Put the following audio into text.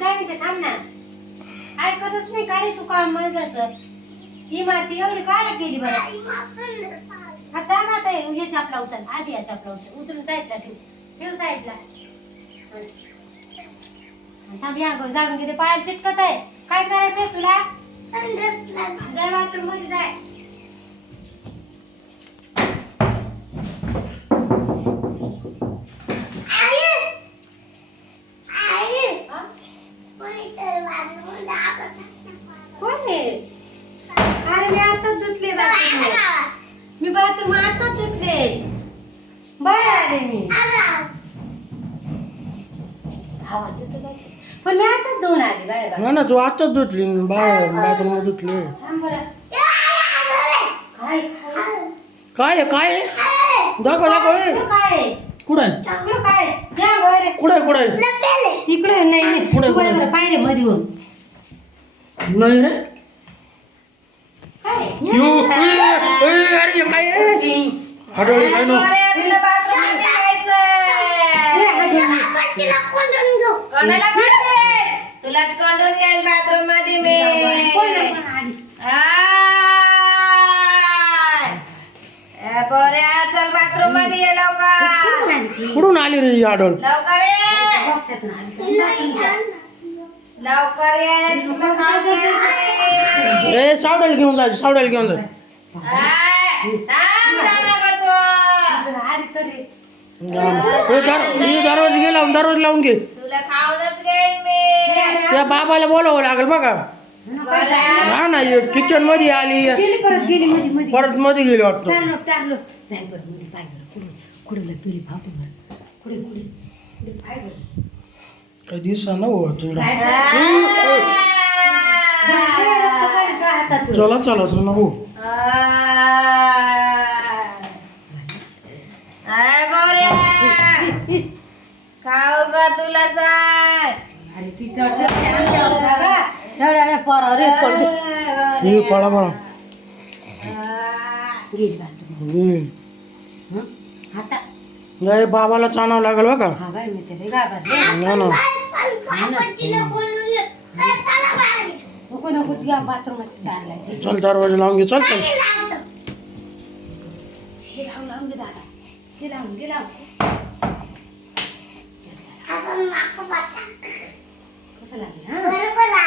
काय म्हणते थांब ना. ऐकतच नाही काय रे तू काम माझं ही माती एवढी काय केली बरं? हा थांब आता हे हे चापला उचल. आधी या चापला उचल. उतरून साईडला ठेव. ठेव साईडला. थांब या गं, जाणून घेते. पायाला चिटकत आहे. काय करायचंय तुला? जाय बाथरूममध्ये जाय. धुतले बाहेर आले मी आवाज येतो का? पण मी आताच धुवून आले बाहेर ना ना तू आताच धुतली बाहेर बाथरूम धुतली थांब बरं काय काय आहे, काय आहे? दाखव दाखव ए. इकडं काय? कुठं आहे इकडं काय आहे? या बरं. कुठं आहे कुठं आहे इकडं नाही नाही पुढे, तू पुढे. पायरे मध्ये नाही रे काय यू ए, ए, अरे काय आहे हडवली काय नो तुला बाथरूम. कोणाला? तुलाच कोंडून घेईल बाथरूममध्ये मी पोऱ्या चल बाथरूममध्ये ये लवकर? कुठून आली रे ही लवकर ये. लवकर ये नाही तर तुला खाऊ द्यायचं. ए सावडेल घेऊन जा सावडेल घेऊन जा आय. थांब नको ए दर ही दरवाजा घे लावून दरवाजा लावून घे. त्या बाबाला बोलावं लागेल बघा. हा ना किचनमध्ये आली. गेली परत गेली मध्ये मध्ये परत मध्ये गेली वाटतं. काही दिसा ना हो चला चला चला हो खाऊ का तुला सांग अरे ती एवढ्या पोरा रे पडतो हे पळा पळा गेली बाथरूम हे. हं? आता नाही बाबाला आणावं लागेल बघा हा बाय मी त्याला गावात ना ना नको नको तुझ्या बाथरूमाची दार लागली चल दरवाजा लावून घे चल चल कसं लागेल हा